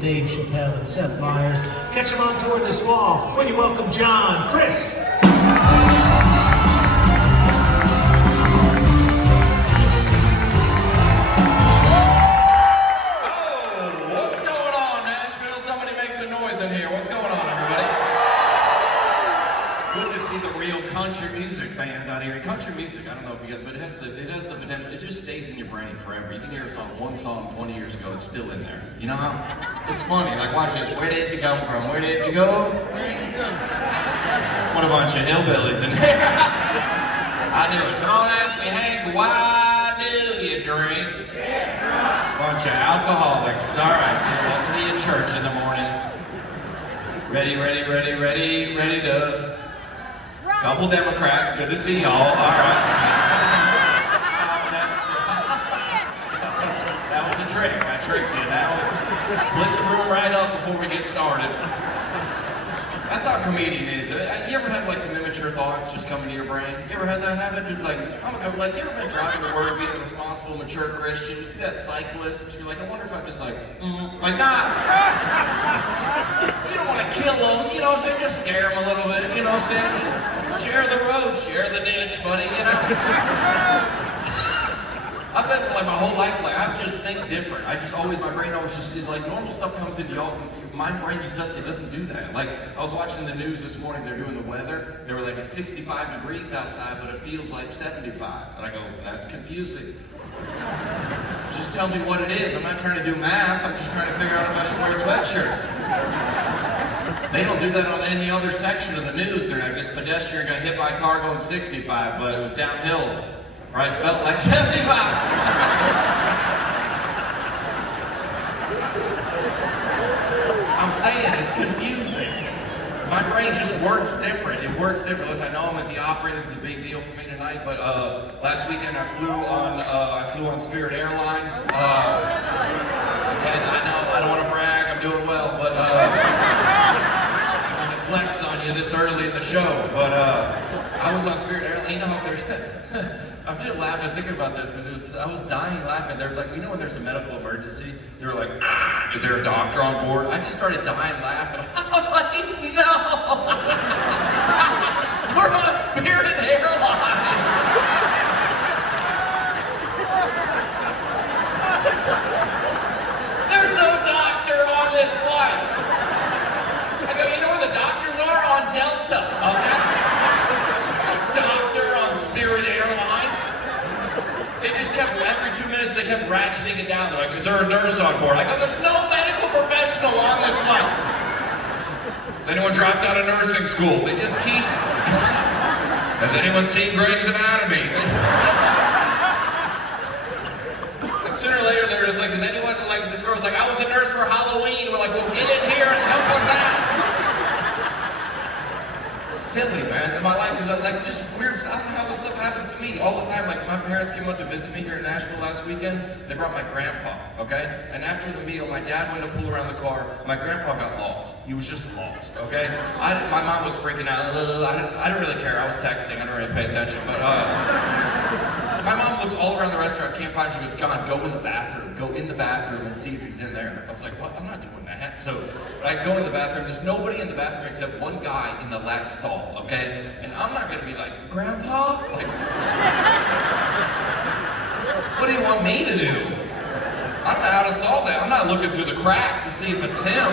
with Dave Chappelle and Seth Meyers. Catch them on tour this fall. Will you welcome John, Crist? Country music fans out here. Country music, I don't know if you get, but it has the potential. It just stays in your brain forever. You can hear one song 20 years ago, it's still in there. You know how? It's funny. Like, watch this. Where did you come from? Where did you go? Where did you go? What a bunch of hillbillies in here. I knew it. Don't ask me, Hank, why do you drink? Bunch of alcoholics. All right. I'll see you at church in the morning. Ready to. Couple Democrats, good to see y'all. All right. That was a trick. I tricked you. Now split the room right up before we get started. That's how a comedian is. You ever had like some immature thoughts just come into your brain? You ever had that happen? Just like, I'm gonna like, you ever been driving to work, being a responsible, mature Christian? You see that cyclist, and you're like, I wonder if I'm just like, like, nah. You don't want to kill them, you know what I'm saying? Just scare them a little bit, you know what I'm saying? Share the road, share the ditch, buddy, you know? I've been like my whole life, like I just think different. My brain always just, like normal stuff comes into y'all, my brain just doesn't do that. Like I was watching the news this morning, they're doing the weather, they were like it's 65 degrees outside, but it feels like 75. And I go, that's confusing. Just tell me what it is. I'm not trying to do math, I'm just trying to figure out if I should wear a sweatshirt. They don't do that on any other section of the news. They're like, this pedestrian got hit by a car going 65, but it was downhill. Or I felt like 75. I'm saying it's confusing. My brain just works different. It works different. Listen, I know I'm at the Opry. This is a big deal for me tonight. But last weekend I flew on Spirit Airlines. And I know I don't want to brag. I'm doing well, but. Flex on you this early in the show, but I was on Spirit Airlines. You know, I'm just laughing thinking about this because I was dying laughing. There was like, you know, when there's a medical emergency, they were like, is there a doctor on board? I just started dying laughing. I was like, no, we're on Spirit Airlines. There's no doctor on this flight. You know where the doctors are? On Delta, okay? A doctor on Spirit Airlines. They just kept, every 2 minutes, they kept ratcheting it down. They're like, is there a nurse on board? I go, there's no medical professional on this flight. Has anyone dropped out of nursing school? They just keep... Has anyone seen Grey's Anatomy? And sooner or later, they're just like, does anyone, like, this girl was like, I was a nurse for Halloween. We're like, well, get in here and help us out. Silly, man. And my life is like just weird stuff. I don't know how this stuff happens to me all the time. Like my parents came up to visit me here in Nashville last weekend. They brought my grandpa, okay? And after the meal, my dad went to pull around the car. My grandpa got lost. He was just lost, okay? My mom was freaking out. I didn't really care. I was texting. I didn't really pay attention. But my mom looks all around the restaurant, can't find him. She goes, John, go in the bathroom. Go in the bathroom and see if he's in there. I was like, what? I'm not doing that. So I go in the bathroom. There's nobody in the bathroom except one guy in the last stall, okay? And I'm not gonna be like, Grandpa? Like, what do you want me to do? I don't know how to solve that. I'm not looking through the crack to see if it's him.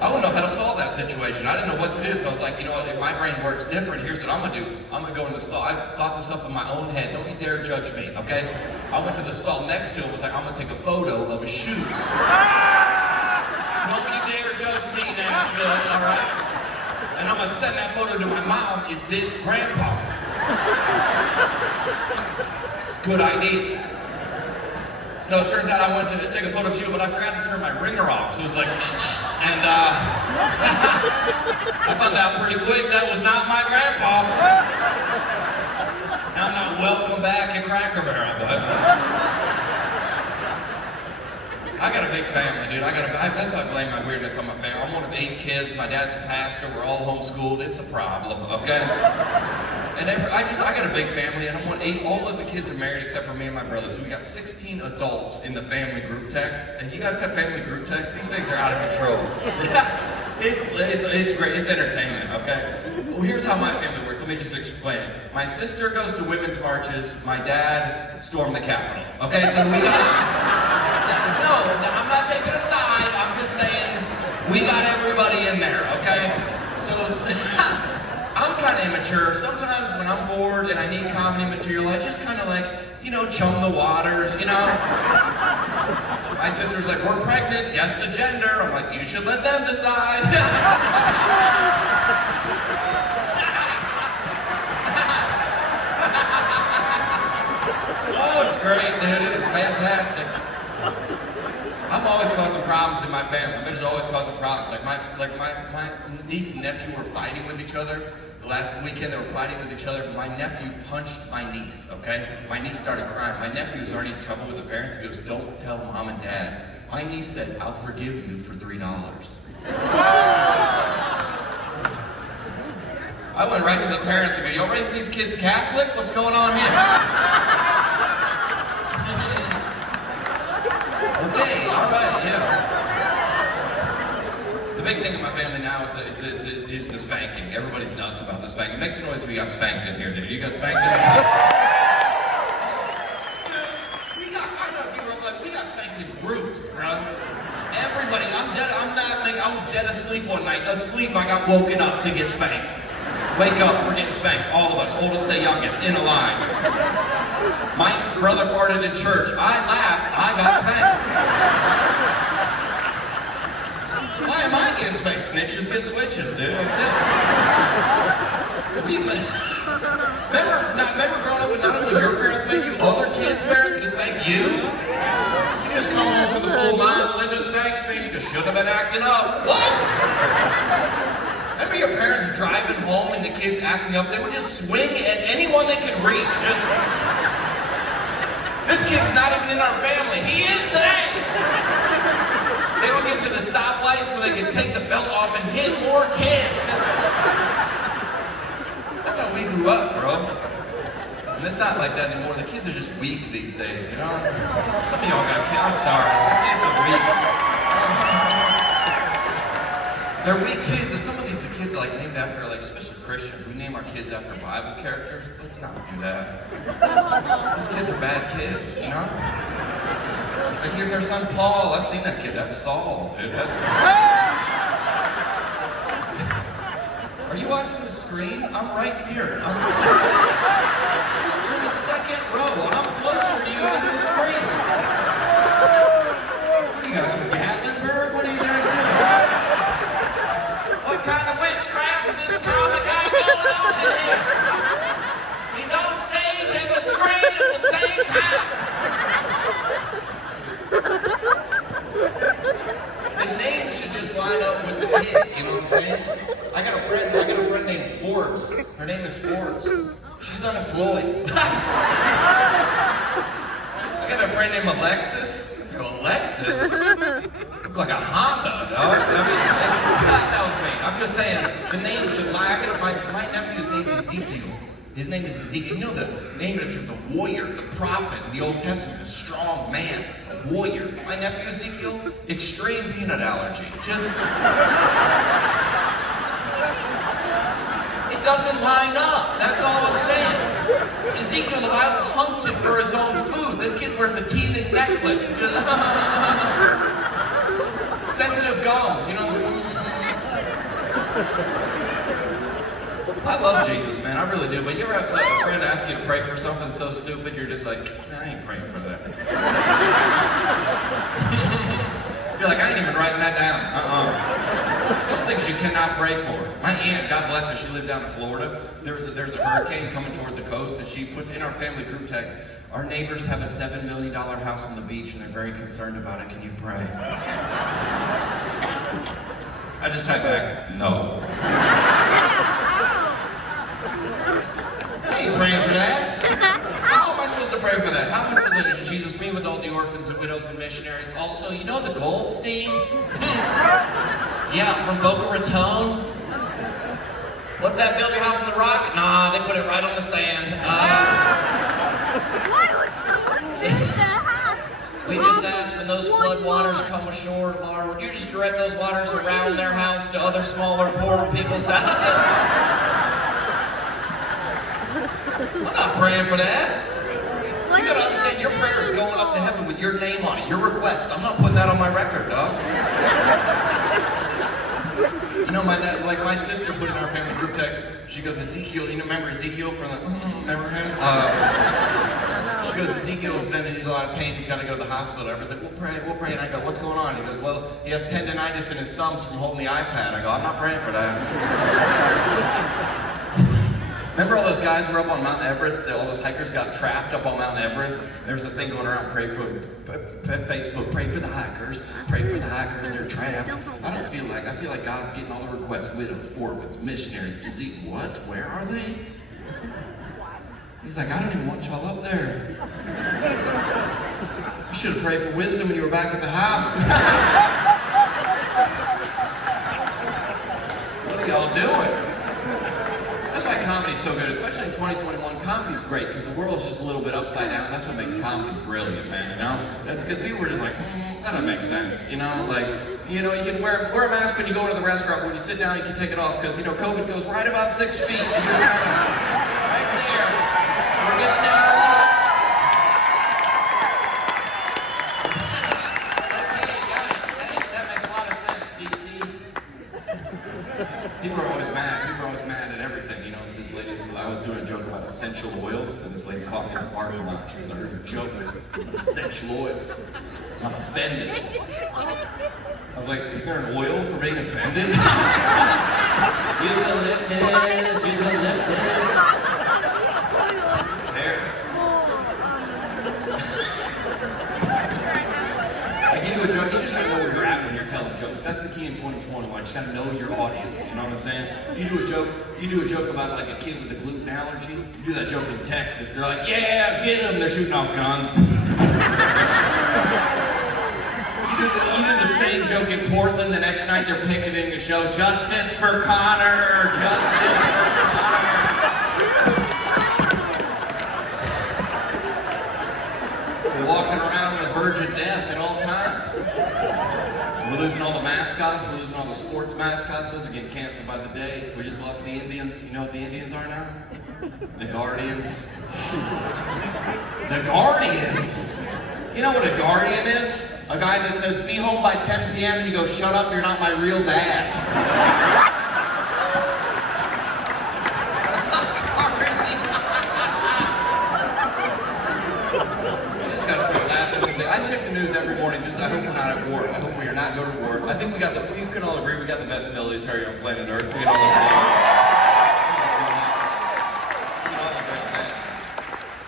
I wouldn't know how to solve that situation. I didn't know what to do, so I was like, you know what, if my brain works different, here's what I'm gonna do. I'm gonna go in the stall. I thought this up in my own head. Don't you dare judge me, okay? I went to the stall next to him, was like, I'm gonna take a photo of his shoes. Don't you dare judge me, Nashville, all right? And I'm gonna send that photo to my mom. Is this Grandpa? It's a good idea. So it turns out I went to take a photo of you, but I forgot to turn my ringer off. So it was like, and I found out pretty quick that was not my grandpa. I'm not welcome back at Cracker Barrel, but I got a big family, dude. That's why I blame my weirdness on my family. I'm one of 8 kids. My dad's a pastor. We're all homeschooled. It's a problem, okay? And I got a big family, and all of the kids are married except for me and my brother. So we got 16 adults in the family group text. And you guys have family group text? These things are out of control. It's great. It's entertainment, okay? Well, here's how my family works. Let me just explain it. My sister goes to women's marches. My dad stormed the Capitol. Okay, so we got... No, I'm not taking a side. I'm just saying we got everybody in there, okay? So... I'm kind of immature. Sometimes when I'm bored and I need comedy material, I just kind of like, chum the waters, My sister's like, we're pregnant, guess the gender. I'm like, you should let them decide. Oh, it's great, dude. It is fantastic. I'm always causing problems in my family. I'm just always causing problems. Like my niece and nephew were fighting with each other. Last weekend they were fighting with each other. My nephew punched my niece, okay? My niece started crying. My nephew was already in trouble with the parents. He goes, don't tell mom and dad. My niece said, I'll forgive you for $3. I went right to the parents and go, y'all raising these kids Catholic? What's going on here? Okay, all right, yeah. The big thing in my family now is the spanking. Everybody's nuts about the spanking. Make some noise if you got spanked in here, dude. You got spanked in here? I don't know if you were like, we got spanked in groups, bro. Everybody, I was dead asleep one night. Asleep, I got woken up to get spanked. Wake up, we're getting spanked. All of us, oldest to youngest, in a line. My brother farted in church. I laughed, I got spanked. Why am I getting spanked? Snitches get switches, dude. That's it. Remember growing up with not only your parents spank you, other kids' parents can spank you? You just come home from the pool, Mom, Linda spanked me. She goes, should have been acting up. What? Remember your parents driving home and the kids acting up? They would just swing at anyone they could reach. This kid's not even in our family. He is today. They would get to the stoplight so they could take the belt off and hit more kids. That's how we grew up, bro. And it's not like that anymore. The kids are just weak these days, Some of y'all got kids. I'm sorry. The kids are weak. They're weak kids, and some of these kids are named after, especially Christians. We name our kids after Bible characters. Let's not do that. Those kids are bad kids, It's like, here's our son Paul. I've seen that kid. That's Saul, dude. Are you watching the screen? I'm right here. You're in the second row, and I'm closer to you than the screen. What are you guys from Gatlinburg? What are you guys doing? What kind of witchcraft is this comic guy going on in here? He's on stage and the screen at the same time. The name should just line up with the kid, you know what I'm saying? I got a friend named Forbes. Her name is Forbes. She's unemployed. I got a friend named Alexis. Alexis? Look like a Honda, dog. That was me. I'm just saying, the name should lie. My nephew's name is Ezekiel. His name is Ezekiel. You know the name of the warrior, the prophet in the Old Testament, a strong man, a warrior. My nephew Ezekiel, extreme peanut allergy. It doesn't line up. That's all I'm saying. Ezekiel, the Bible, hunted for his own food. This kid wears a teething necklace. Sensitive gums, I love Jesus, man. I really do. But you ever have a friend ask you to pray for something so stupid, you're just like, I ain't praying for that. You're like, I ain't even writing that down. Some things you cannot pray for. My aunt, God bless her, she lived down in Florida. There's a hurricane coming toward the coast, and she puts in our family group text, our neighbors have a $7 million house on the beach, and they're very concerned about it. Can you pray? I just type back, no. I ain't praying for that. How am I supposed to pray for that? How am I supposed to, Jesus, be with all the orphans and widows and missionaries. Also, you know the Goldsteins? Yeah, from Boca Raton. What's that, build your house on the rock? Nah, they put it right on the sand. Why would someone build the house? We just asked when those flood waters come ashore tomorrow, would you just direct those waters around their house to other smaller, poorer people's houses? I'm not praying for that. You gotta understand, your prayer is going up to heaven with your name on it, your request. I'm not putting that on my record, dog. You know, my dad, like my sister put in our family group text, she goes, Ezekiel, you remember Ezekiel from the, remember him? She goes, Ezekiel's been in a lot of pain, he's got to go to the hospital. Everybody's like, we'll pray. And I go, what's going on? He goes, well, he has tendonitis in his thumbs from holding the iPad. I go, I'm not praying for that. Remember all those guys who were up on Mount Everest? All those hikers got trapped up on Mount Everest? There's a thing going around, pray for Facebook, pray for the hikers, they're trapped. I feel like God's getting all the requests, widows, orphans, missionaries, disease. What? Where are they? He's like, I don't even want y'all up there. You should have prayed for wisdom when you were back at the house. What are y'all doing? That's why comedy's so good, especially in 2021. Comedy's great because the world's just a little bit upside down. That's what makes comedy brilliant, man. You know, that's because people were just like, that doesn't make sense. You know, like, you know, you can wear a mask when you go into the restaurant. When you sit down, you can take it off because you know COVID goes right about 6 feet. You just kind of right there. We're getting down the line. Okay, got it. Thanks. That makes a lot of sense, DC. People are always mad. At everything, you know. This lady, I was doing a joke about essential oils, and this lady caught me in the parking lot. She was like, "You're joking about essential oils." I'm offended. I was like, "Is there an oil for being offended?" Eucalyptus. There. Like you do a joke, you just gotta know where you're at when you're telling jokes. That's the key in 2021. You just gotta know your audience. You know what I'm saying? You do a joke about like a kid with a gluten allergy. You do that joke in Texas. They're like, yeah, get them. They're shooting off guns. You do the same joke in Portland. The next night they're picketing the show. Justice for Connor. Justice for Connor. We're walking around on the verge of death at all times. We're losing all the mascots. We're losing all the sports mascots. Those are getting canceled by the day. We just lost the Indians. You know what the Indians are now? The Guardians. The Guardians? You know what a Guardian is? A guy that says, be home by 10 p.m. and you go, shut up, you're not my real dad. I check the news every morning. I hope we're not at war. I hope we are not going to war. I think we can all agree we got the best military on planet Earth. We can all agree.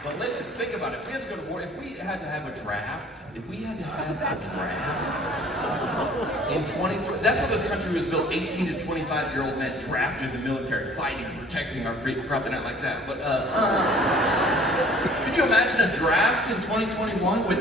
But listen, think about it. If we had to go to war, if we had to have a draft in 2020, that's how this country was built. 18 to 25-year-old men drafted in the military, fighting, protecting our freedom. Probably not like that, but could you imagine a draft in 2021 with